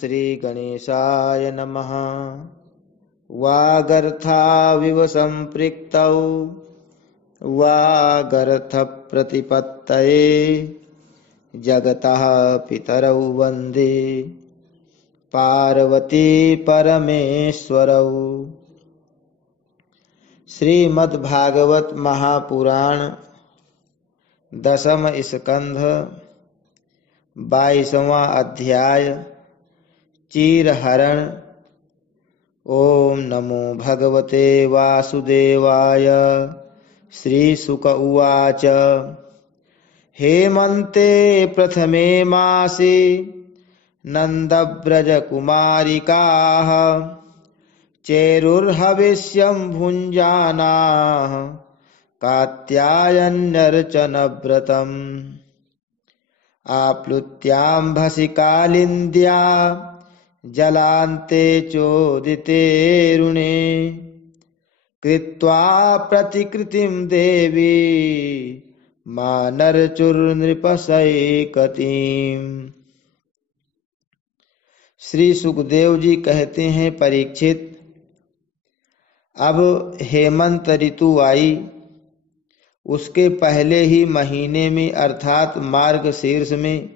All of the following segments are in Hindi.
श्री गणेशाय नमः। वागर्थाविव संपृक्तौ वागर्थ प्रतिपत्तये जगतः पितरौ वन्दे पार्वती परमेश्वरौ। श्रीमद्भागवत महापुराण दशम स्कंध 22वां अध्याय चीरहरण। ओम नमो भगवते वासुदेवाय। श्रीशुक उवाच। हेमन्ते प्रथमे मासि नन्दव्रजकुमारिकाः चेरुर्हविष्यं भुञ्जानाः कात्यायन्यर्चनव्रतम्। आप्लुत्याम्भसि कालिन्द्या जलान्ते चोदितेरुणे कृत्वा प्रतिकृतिं देवी मानरचुर्नृपसैकतीम्। श्री सुखदेव जी कहते हैं, परीक्षित, अब हेमंत ऋतु आई। उसके पहले ही महीने में अर्थात मार्गशीर्ष में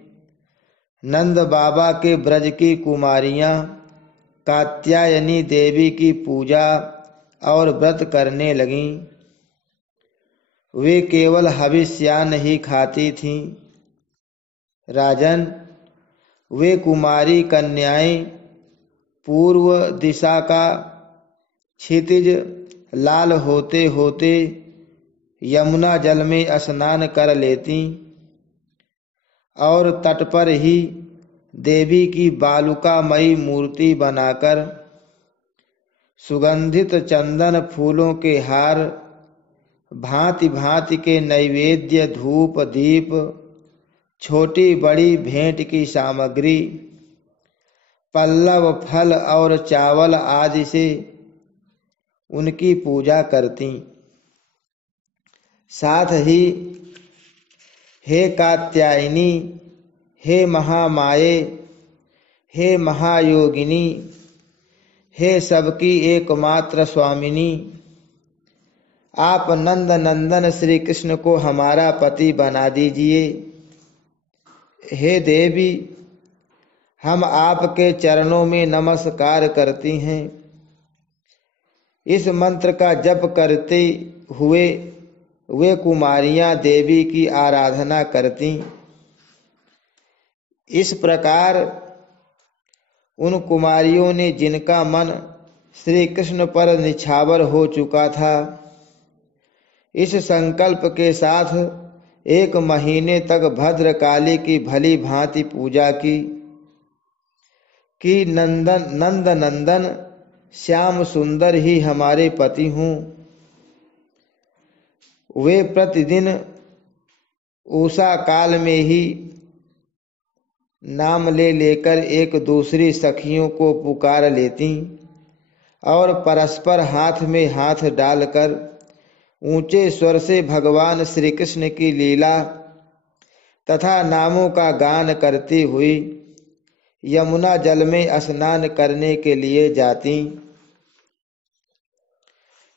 नंद बाबा के ब्रज की कुमारियां कात्यायनी देवी की पूजा और व्रत करने लगीं। वे केवल हविष्यान्न ही खाती थीं। राजन, वे कुमारी कन्याएं पूर्व दिशा का क्षितिज लाल होते होते यमुना जल में स्नान कर लेती और तट पर ही देवी की बालुकामयी मूर्ति बनाकर सुगंधित चंदन फूलों के हार, भांति भांति के नैवेद्य, धूप दीप, छोटी बड़ी भेंट की सामग्री, पल्लव, फल और चावल आदि से उनकी पूजा करती। साथ ही हे कात्यायनी, हे महामाये, हे महायोगिनी, हे सबकी एकमात्र स्वामिनी, आप नंद नंदन श्री कृष्ण को हमारा पति बना दीजिए। हे देवी, हम आपके चरणों में नमस्कार करती हैं। इस मंत्र का जप करते हुए वे कुमारियां देवी की आराधना करती। इस प्रकार उन कुमारियों ने, जिनका मन श्री कृष्ण पर निछावर हो चुका था, इस संकल्प के साथ 1 महीने तक भद्रकाली की भली भांति पूजा की कि नंद नंदन श्याम सुंदर ही हमारे पति हों। वे प्रतिदिन उषा काल में ही नाम ले लेकर एक दूसरी सखियों को पुकार लेती और परस्पर हाथ में हाथ डालकर ऊंचे स्वर से भगवान श्री कृष्ण की लीला तथा नामों का गान करती हुई यमुना जल में स्नान करने के लिए जाती।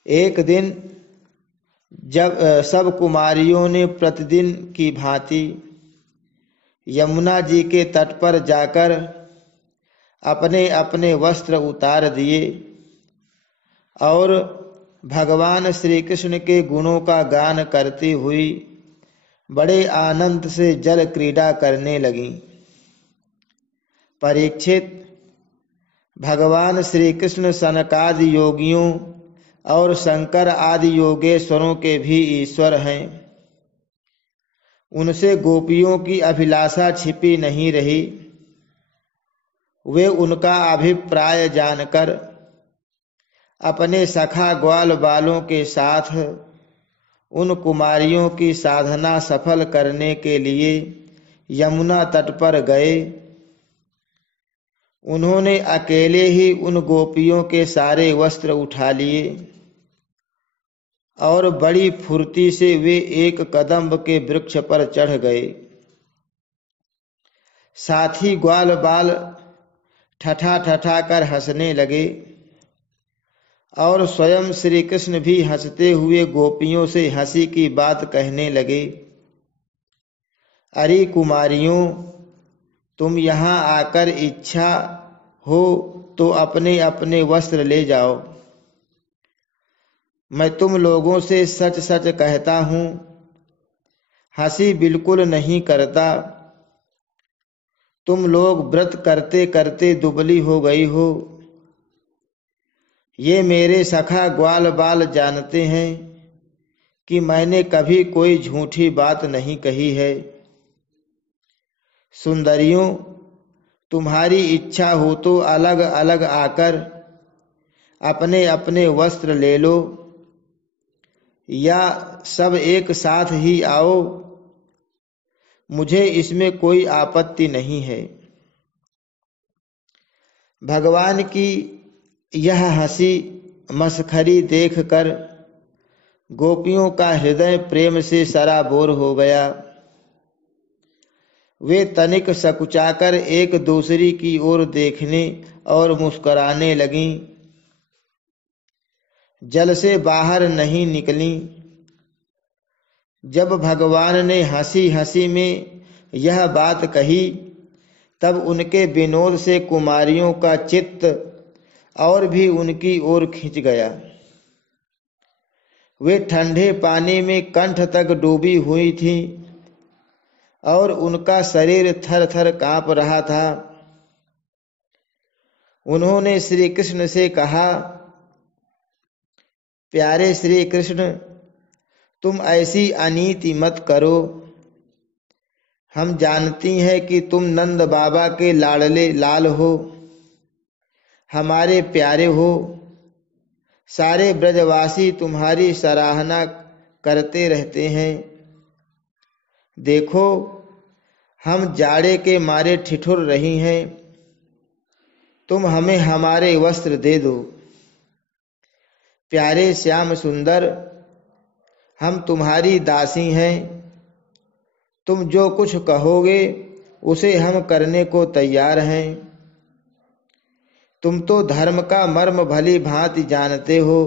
एक दिन जब सब कुमारियों ने प्रतिदिन की भांति यमुना जी के तट पर जाकर अपने अपने वस्त्र उतार दिए और भगवान श्री कृष्ण के गुणों का गान करती हुई बड़े आनंद से जल क्रीड़ा करने लगी। परीक्षित, भगवान श्री कृष्ण सनकादि योगियों और शंकर आदि योगेश्वरों के भी ईश्वर हैं। उनसे गोपियों की अभिलाषा छिपी नहीं रही। वे उनका अभिप्राय जानकर अपने सखा ग्वाल बालों के साथ उन कुमारियों की साधना सफल करने के लिए यमुना तट पर गए। उन्होंने अकेले ही उन गोपियों के सारे वस्त्र उठा लिए और बड़ी फुर्ती से वे एक कदम्ब के वृक्ष पर चढ़ गए। साथ ही ग्वाल बाल ठठा ठठा कर हंसने लगे और स्वयं श्री कृष्ण भी हंसते हुए गोपियों से हंसी की बात कहने लगे। अरे कुमारियों, तुम यहाँ आकर इच्छा हो तो अपने अपने वस्त्र ले जाओ। मैं तुम लोगों से सच सच कहता हूँ, हंसी बिल्कुल नहीं करता। तुम लोग व्रत करते करते दुबली हो गई हो। ये मेरे सखा ग्वाल बाल जानते हैं कि मैंने कभी कोई झूठी बात नहीं कही है। सुंदरियों, तुम्हारी इच्छा हो तो अलग अलग आकर अपने अपने वस्त्र ले लो, या सब एक साथ ही आओ, मुझे इसमें कोई आपत्ति नहीं है। भगवान की यह हंसी मस्खरी देखकर गोपियों का हृदय प्रेम से सराबोर हो गया। वे तनिक सकुचाकर एक दूसरी की ओर देखने और मुस्कुराने लगीं। जल से बाहर नहीं निकलीं। जब भगवान ने हंसी हंसी में यह बात कही, तब उनके विनोद से कुमारियों का चित्त और भी उनकी ओर खिंच गया। वे ठंडे पानी में कंठ तक डूबी हुई थीं और उनका शरीर थर थर कांप रहा था। उन्होंने श्री कृष्ण से कहा, प्यारे श्री कृष्ण, तुम ऐसी अनीति मत करो। हम जानती हैं कि तुम नंद बाबा के लाडले लाल हो, हमारे प्यारे हो। सारे ब्रजवासी तुम्हारी सराहना करते रहते हैं। देखो, हम जाड़े के मारे ठिठुर रही हैं। तुम हमें हमारे वस्त्र दे दो। प्यारे श्याम सुंदर, हम तुम्हारी दासी हैं। तुम जो कुछ कहोगे उसे हम करने को तैयार हैं। तुम तो धर्म का मर्म भली भांति जानते हो।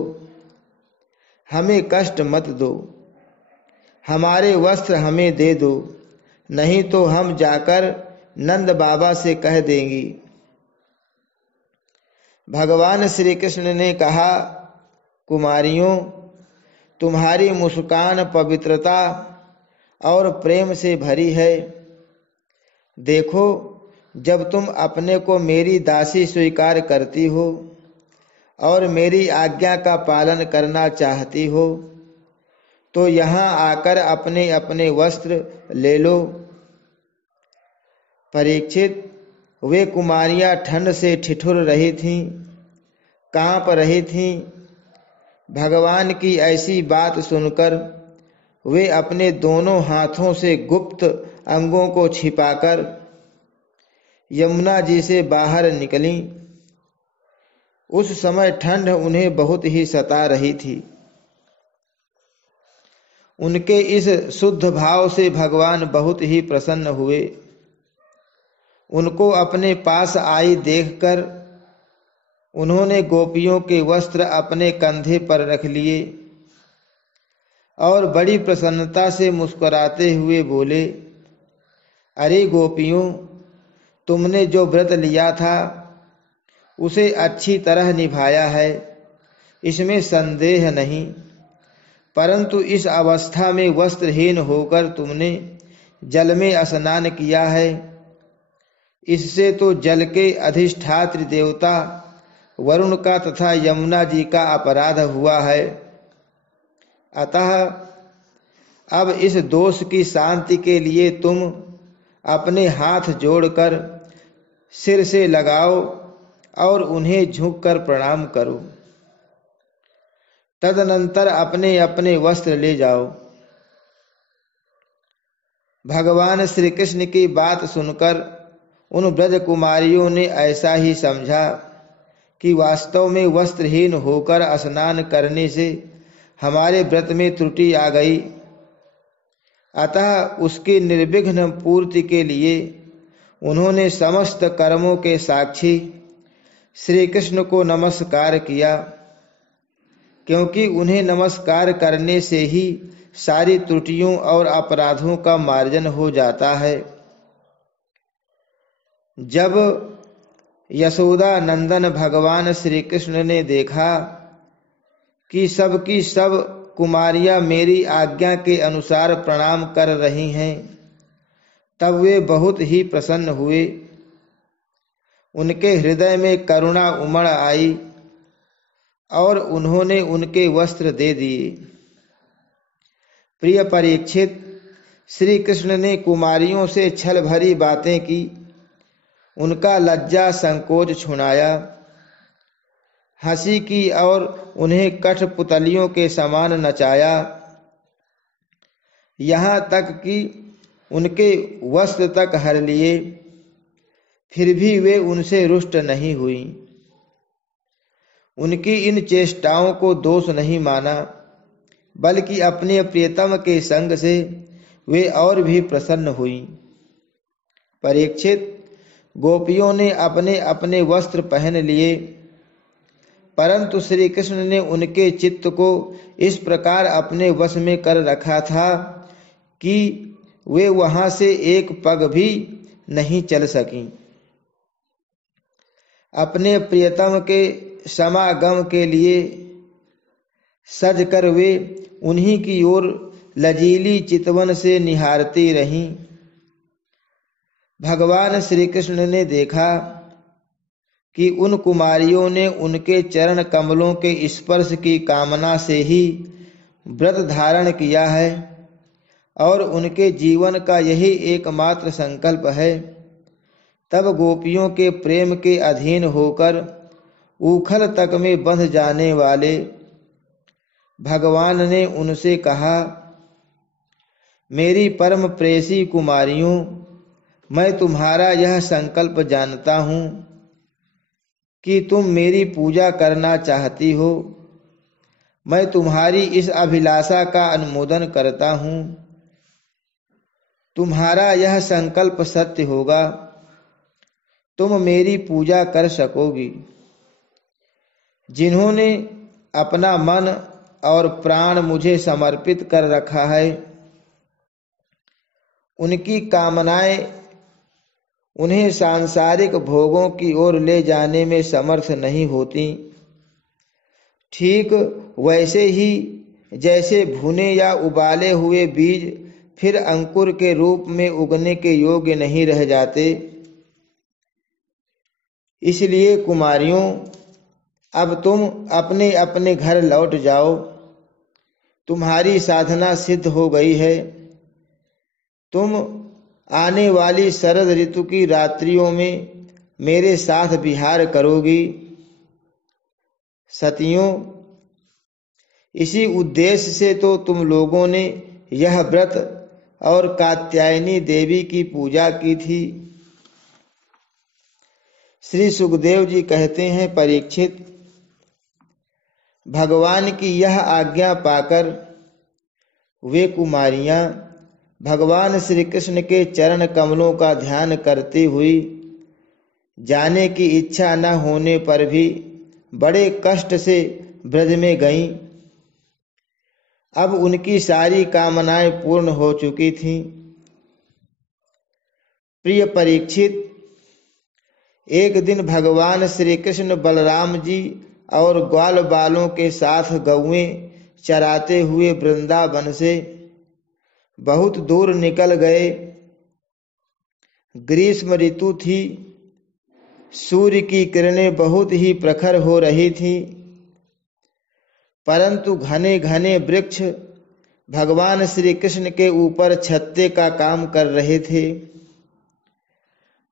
हमें कष्ट मत दो, हमारे वस्त्र हमें दे दो, नहीं तो हम जाकर नंद बाबा से कह देंगी। भगवान श्री कृष्ण ने कहा, कुमारियों, तुम्हारी मुस्कान पवित्रता और प्रेम से भरी है। देखो, जब तुम अपने को मेरी दासी स्वीकार करती हो और मेरी आज्ञा का पालन करना चाहती हो, तो यहाँ आकर अपने अपने वस्त्र ले लो। परीक्षित, वे कुमारियां ठंड से ठिठुर रही थीं, कांप रही थीं। भगवान की ऐसी बात सुनकर वे अपने दोनों हाथों से गुप्त अंगों को छिपाकर यमुना जी से बाहर निकलीं। उस समय ठंड उन्हें बहुत ही सता रही थी। उनके इस शुद्ध भाव से भगवान बहुत ही प्रसन्न हुए। उनको अपने पास आई देखकर उन्होंने गोपियों के वस्त्र अपने कंधे पर रख लिए और बड़ी प्रसन्नता से मुस्कुराते हुए बोले, अरे गोपियों, तुमने जो व्रत लिया था उसे अच्छी तरह निभाया है, इसमें संदेह नहीं। परंतु इस अवस्था में वस्त्रहीन होकर तुमने जल में स्नान किया है। इससे तो जल के अधिष्ठात्री देवता वरुण का तथा यमुना जी का अपराध हुआ है। अतः अब इस दोष की शांति के लिए तुम अपने हाथ जोड़कर सिर से लगाओ और उन्हें झुककर प्रणाम करो। तदनंतर अपने अपने वस्त्र ले जाओ। भगवान श्री कृष्ण की बात सुनकर उन ब्रज कुमारियों ने ऐसा ही समझा कि वास्तव में वस्त्रहीन होकर स्नान करने से हमारे व्रत में त्रुटि आ गई। अतः उसकी निर्विघ्न पूर्ति के लिए उन्होंने समस्त कर्मों के साक्षी श्री कृष्ण को नमस्कार किया, क्योंकि उन्हें नमस्कार करने से ही सारी त्रुटियों और अपराधों का मार्जन हो जाता है। जब यशोदा नंदन भगवान श्री कृष्ण ने देखा कि सब की सब कुमारियां मेरी आज्ञा के अनुसार प्रणाम कर रही हैं, तब वे बहुत ही प्रसन्न हुए। उनके हृदय में करुणा उमड़ आई और उन्होंने उनके वस्त्र दे दिए। प्रिय परीक्षित, श्री कृष्ण ने कुमारियों से छल भरी बातें की, उनका लज्जा संकोच छुड़ाया, हंसी की और उन्हें कठपुतलियों के समान नचाया, यहाँ तक कि उनके वस्त्र तक हर लिए, फिर भी वे उनसे रुष्ट नहीं हुई। उनकी इन चेष्टाओं को दोष नहीं माना, बल्कि अपने प्रियतम के संग से वे और भी प्रसन्न हुई। परीक्षित, गोपियों ने अपने अपने वस्त्र पहन लिए, परंतु श्री कृष्ण ने उनके चित्त को इस प्रकार अपने वश में कर रखा था कि वे वहां से एक पग भी नहीं चल सकी। अपने प्रियतम के समागम के लिए सज कर वे उन्हीं की ओर लजीली चितवन से निहारती रहीं। भगवान श्री कृष्ण ने देखा कि उन कुमारियों ने उनके चरण कमलों के स्पर्श की कामना से ही व्रत धारण किया है और उनके जीवन का यही एकमात्र संकल्प है। तब गोपियों के प्रेम के अधीन होकर उखल तक में बंध जाने वाले भगवान ने उनसे कहा, मेरी परम प्रेसी कुमारियों, मैं तुम्हारा यह संकल्प जानता हूं कि तुम मेरी पूजा करना चाहती हो। मैं तुम्हारी इस अभिलाषा का अनुमोदन करता हूं। तुम्हारा यह संकल्प सत्य होगा, तुम मेरी पूजा कर सकोगी। जिन्होंने अपना मन और प्राण मुझे समर्पित कर रखा है, उनकी कामनाएं उन्हें सांसारिक भोगों की ओर ले जाने में समर्थ नहीं होती। ठीक वैसे ही जैसे भुने या उबाले हुए बीज फिर अंकुर के रूप में उगने के योग्य नहीं रह जाते, इसलिए कुमारियों, अब तुम अपने अपने घर लौट जाओ। तुम्हारी साधना सिद्ध हो गई है। तुम आने वाली शरद ऋतु की रात्रियों में मेरे साथ विहार करोगी। सतियों, इसी उद्देश्य से तो तुम लोगों ने यह व्रत और कात्यायनी देवी की पूजा की थी। श्री सुखदेव जी कहते हैं, परीक्षित, भगवान की यह आज्ञा पाकर वे कुमारियां भगवान श्री कृष्ण के चरण कमलों का ध्यान करती हुई जाने की इच्छा न होने पर भी बड़े कष्ट से ब्रज में गईं। अब उनकी सारी कामनाएं पूर्ण हो चुकी थीं। प्रिय परीक्षित, एक दिन भगवान श्री कृष्ण बलराम जी और ग्वाल बालों के साथ गौएं चराते हुए वृंदावन से बहुत दूर निकल गए। ग्रीष्म ऋतु थी, सूर्य की किरणें बहुत ही प्रखर हो रही थी, परंतु घने घने वृक्ष भगवान श्री कृष्ण के ऊपर छत्ते का काम कर रहे थे।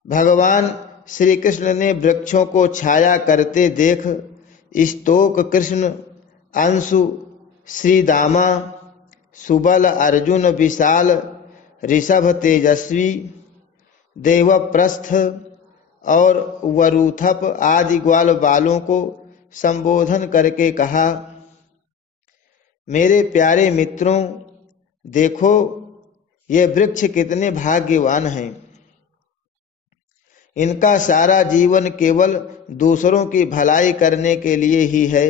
भगवान श्री कृष्ण ने वृक्षों को छाया करते देख स्तोक कृष्ण, अंशु, श्रीदामा, सुबल, अर्जुन, विशाल, ऋषभ, तेजस्वी, देवप्रस्थ और वरुथप आदि ग्वाल बालों को संबोधन करके कहा, मेरे प्यारे मित्रों, देखो ये वृक्ष कितने भाग्यवान हैं। इनका सारा जीवन केवल दूसरों की भलाई करने के लिए ही है।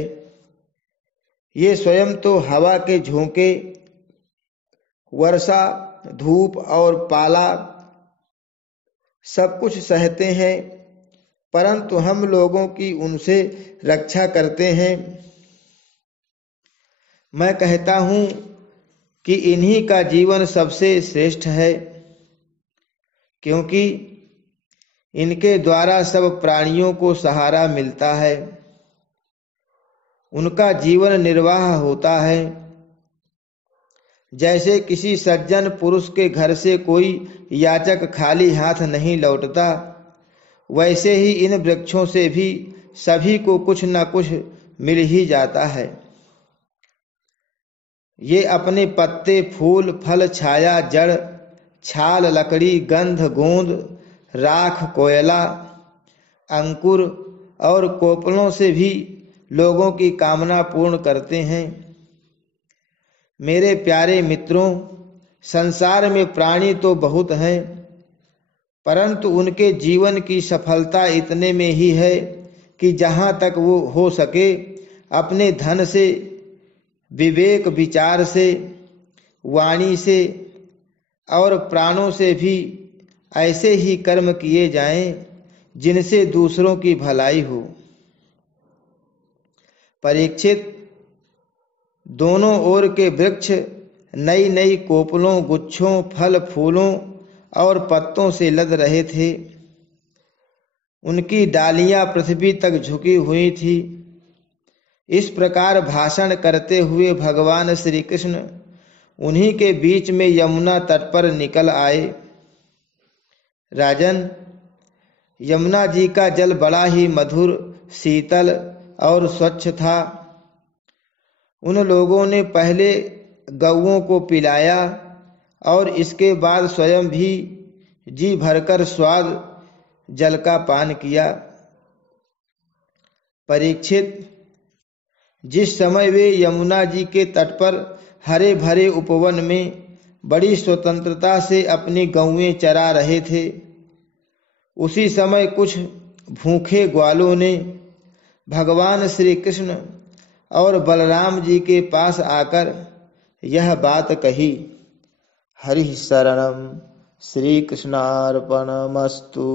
ये स्वयं तो हवा के झोंके, वर्षा, धूप और पाला सब कुछ सहते हैं, परंतु हम लोगों की उनसे रक्षा करते हैं। मैं कहता हूं कि इन्हीं का जीवन सबसे श्रेष्ठ है, क्योंकि इनके द्वारा सब प्राणियों को सहारा मिलता है, उनका जीवन निर्वाह होता है। जैसे किसी सज्जन पुरुष के घर से कोई याचक खाली हाथ नहीं लौटता, वैसे ही इन वृक्षों से भी सभी को कुछ न कुछ मिल ही जाता है। ये अपने पत्ते, फूल, फल, छाया, जड़, छाल, लकड़ी, गंध, गोंद, राख, कोयला, अंकुर और कोपलों से भी लोगों की कामना पूर्ण करते हैं। मेरे प्यारे मित्रों, संसार में प्राणी तो बहुत हैं, परंतु उनके जीवन की सफलता इतने में ही है कि जहां तक वो हो सके अपने धन से, विवेक विचार से, वाणी से और प्राणों से भी ऐसे ही कर्म किए जाएं जिनसे दूसरों की भलाई हो। परीक्षित, दोनों ओर के वृक्ष नई नई कोपलों, गुच्छों, फल, फूलों और पत्तों से लद रहे थे। उनकी डालियां पृथ्वी तक झुकी हुई थी। इस प्रकार भाषण करते हुए भगवान श्री कृष्ण उन्हीं के बीच में यमुना तट पर निकल आए। राजन, यमुना जी का जल बड़ा ही मधुर, शीतल और स्वच्छ था। उन लोगों ने पहले गौओं को पिलाया और इसके बाद स्वयं भी जी भरकर स्वाद जल का पान किया। परीक्षित, जिस समय वे यमुना जी के तट पर हरे भरे उपवन में बड़ी स्वतंत्रता से अपनी गौएं चरा रहे थे, उसी समय कुछ भूखे ग्वालों ने भगवान श्री कृष्ण और बलराम जी के पास आकर यह बात कही। हरि शरणम, श्री कृष्णार्पणमस्तु।